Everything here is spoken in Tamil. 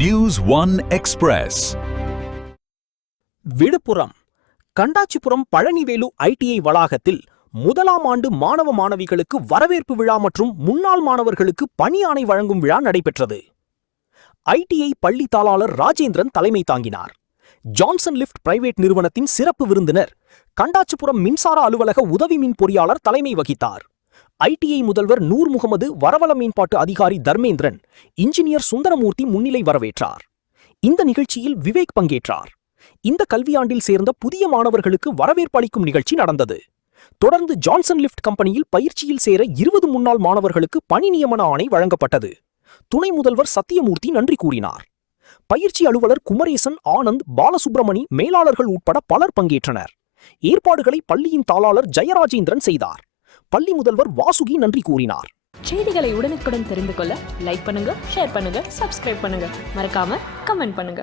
News One Express. Villupuram Kandachipuram Palanivelu ITI வளாகத்தில் முதலாம் ஆண்டு மாணவ மாணவிகளுக்கு வரவேற்பு விழா மற்றும் முன்னாள் மாணவர்களுக்கு பணி ஆணை வழங்கும் விழா நடைபெற்றது. ஐடிஐ பள்ளி தாளாளர் ராஜேந்திரன் தலைமை தாங்கினார். ஜான்சன் லிஃப்ட் பிரைவேட் நிறுவனத்தின் சிறப்பு விருந்தினர் கண்டாச்சிபுரம் மின்சார அலுவலக உதவி மின் பொறியாளர் தலைமை வகித்தார். ஐடிஐ முதல்வர் நூர் முகமது, வரவள மேம்பாட்டு அதிகாரி தர்மேந்திரன், இன்ஜினியர் சுந்தரமூர்த்தி முன்னிலை வரவேற்றார். இந்த நிகழ்ச்சியில் விவேக் பங்கேற்றார். இந்த கல்வியாண்டில் சேர்ந்த புதிய மாணவர்களுக்கு வரவேற்பு அளிக்கும் நிகழ்ச்சி நடந்தது. தொடர்ந்து ஜான்சன் லிஃப்ட் கம்பெனியில் பயிற்சியில் சேர 20 முன்னாள் மாணவர்களுக்கு பணி நியமன ஆணை வழங்கப்பட்டது. துணை முதல்வர் சத்தியமூர்த்தி நன்றி கூறினார். பயிற்சி அலுவலர் குமரேசன், ஆனந்த், பாலசுப்ரமணி, மேலாளர்கள் உட்பட பலர் பங்கேற்றனர். ஏற்பாடுகளை பள்ளியின் தாளாளர் ஜெயராஜேந்திரன் செய்தார். பள்ளி முதல்வர் வாசுகி நன்றி கூறினார். செய்திகளை உடனுக்குடன் தெரிந்து கொள்ள லைக் பண்ணுங்க, ஷேர் பண்ணுங்க, சப்ஸ்கிரைப் பண்ணுங்க, மறக்காம கமெண்ட் பண்ணுங்க.